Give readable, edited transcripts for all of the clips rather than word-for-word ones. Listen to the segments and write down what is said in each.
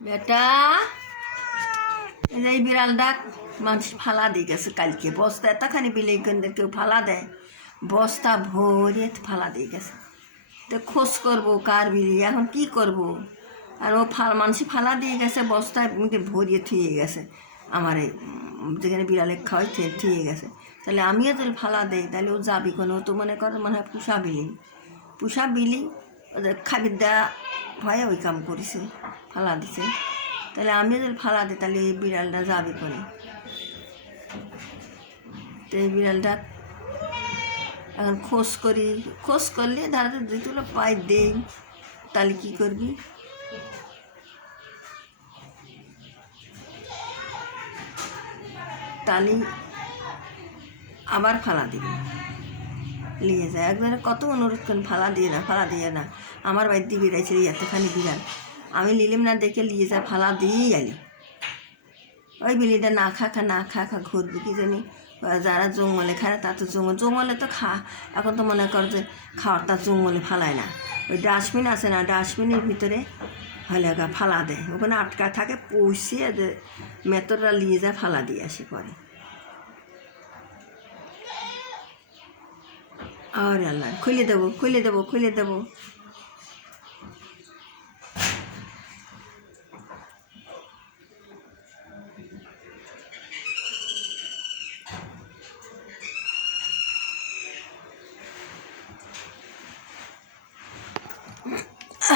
বেটা এই বিড়ালটা মানুষ ফালা দিয়ে গেছে কালকে বস্তা এতখানি বিলে কেউ ফালা দেয় বস্তা ভরে ফালা দিয়ে গেছে তো খোঁজ করবো কার বিলি এখন কি করব আর ও মানুষ ফালা দিয়ে গেছে বস্তায় ভরিয়ে থুয়ে গেছে আমার যেখানে বিড়ালে খাওয়াই থুয়ে গেছে তাহলে আমিও যদি ফালা দেই তাহলে ও যাবি কোনো তো মনে হয় পুষা বিলি ওদের খাবির দেওয়া ভয়ে ওই কাম করেছে ফালা দিছে তাহলে আমিও যদি ফালা দিই তাহলে এই বিড়ালটা যাবে করে তো এই বিড়ালটা এখন খোঁজ করলে ধারা দুই তুলো পাই দেই তাহলে কী করবি তাহলে আবার ফালা দিবি নিয়ে যায় একবারে কত অনুরোধ করেন ফালা দিয়ে না আমার বাড়িতে বেড়াইছে এতখানি বিড়াল আমি নিলাম না দেখে নিয়ে যায় ফালা দিয়েই গেলি ওই বিলিটা না খা ঘুরবি কি জানি যারা জঙ্গলে খায় তা তো জঙ্গলে তো এখন তো মনে কর যে খাওয়ার তা জঙ্গলে ফালায় না ওই ডাস্টবিন আছে না ডাস্টবিনের ভিতরে হলে ফালা দেয় ওখানে আটকা থাকে পৌঁছিয়ে মেতররা নিয়ে যায় ফালা দিয়ে আসে পরে আর আল্লাহ খুলে দেবো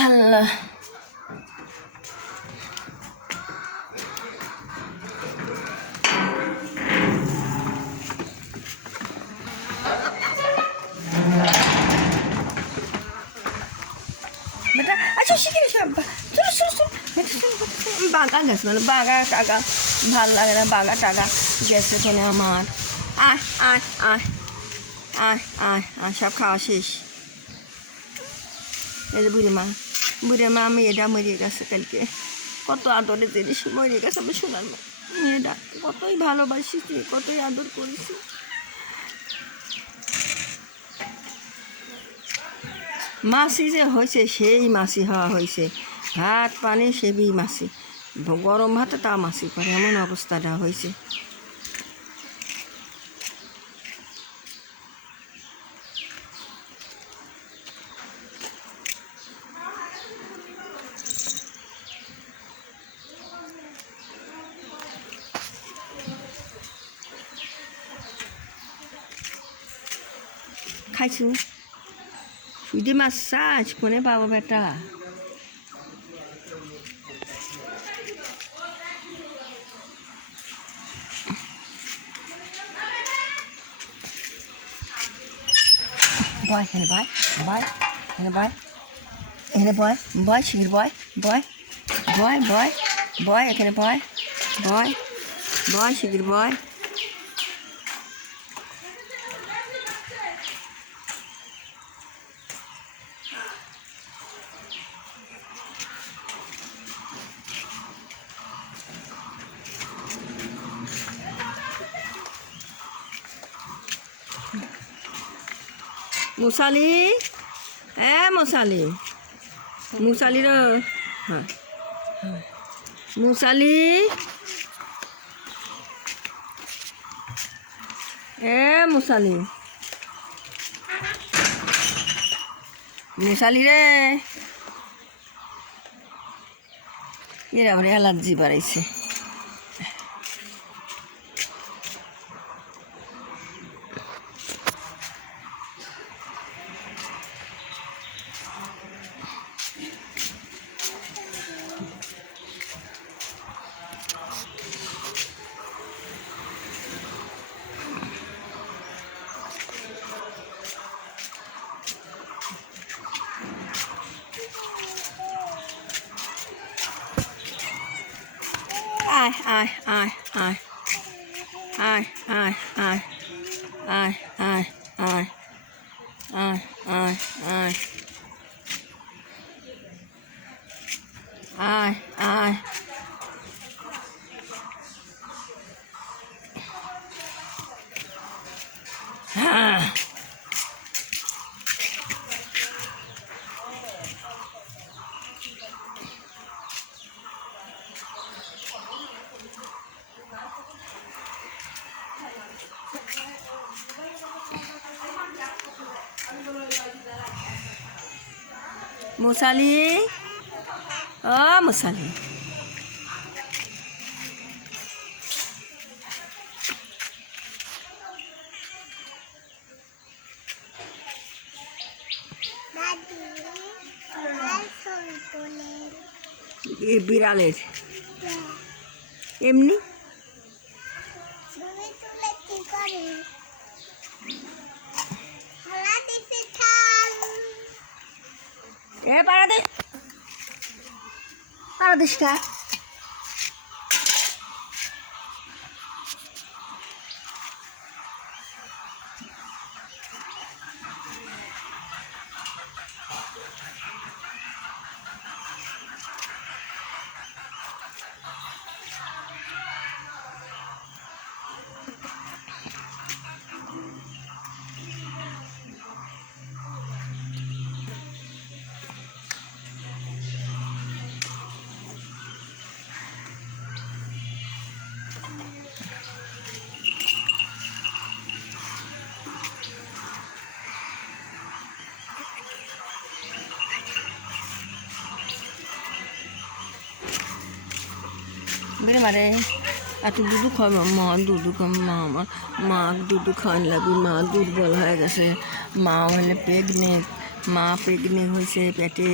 আল্লাহ বেটা আচ্ছা শিখে বাগা গেছে মানে বাগা টাগা ভাল লাগে না বাগা টাগা গেছে কোনে আমার আয় আয় আয় আয় আয় আয় সব খাওয়া শেষ এই যে বুড়ি মা মেয়েটা মরে গেছে কালকে কত আদরের জিনিস মরে গেছে আমি শোনার মেয়েটা কতই ভালোবাসিছি কতই আদর করেছি মাসি যে হয়েছে সেই মাসি হওয়া হয়েছে ভাত পানি সেবি মাসি গরম ভাতে তা মাসি করে এমন অবস্থাটা হয়েছে খাইছো সুইদি মাছ কোনে পাবো বেটা বয় শিগির বয় এখানে বয় শিগির বয় মশালি মশালির হ্যাঁ মশালি মশালি রে এর আবার অ্যালার্জি বাড়াইছে আয় হ্যাঁ মশালি, ও মশালি, এই বিড়ালের এমনি এ পাড়া দে, পাড়া দিস কা বেড়ে মারে। আর তুই দুধু খাওয়াবো, মা দুধু মা আমার মা দুধু খাওয়ান লাগবে, মা দুর্বল হয়ে গেছে, মা হলে প্রেগনেন্ট, মা প্রেগনেন্ট হয়েছে, পেটে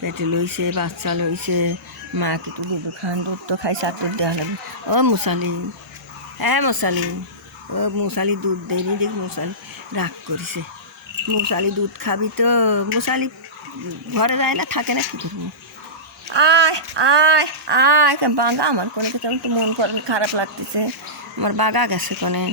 পেটে লইছে, বাচ্চা লইছে, মাকে তো দুধ খান, দুধ তো খাই চাটুর দেওয়া লাগবে। ও মশালি, হ্যাঁ মশালি, ও মশালি দুধ দেয়নি, দেখ মশালি রাগ করেছে। মশালি দুধ খাবি তো, মশালি ঘরে যায় না, থাকে না, কী করবো? আয় আয় আয়, বাগা আমার কোনে, তো মন খারাপ লাগতেছে, আমার বাগা গেছে কোনে।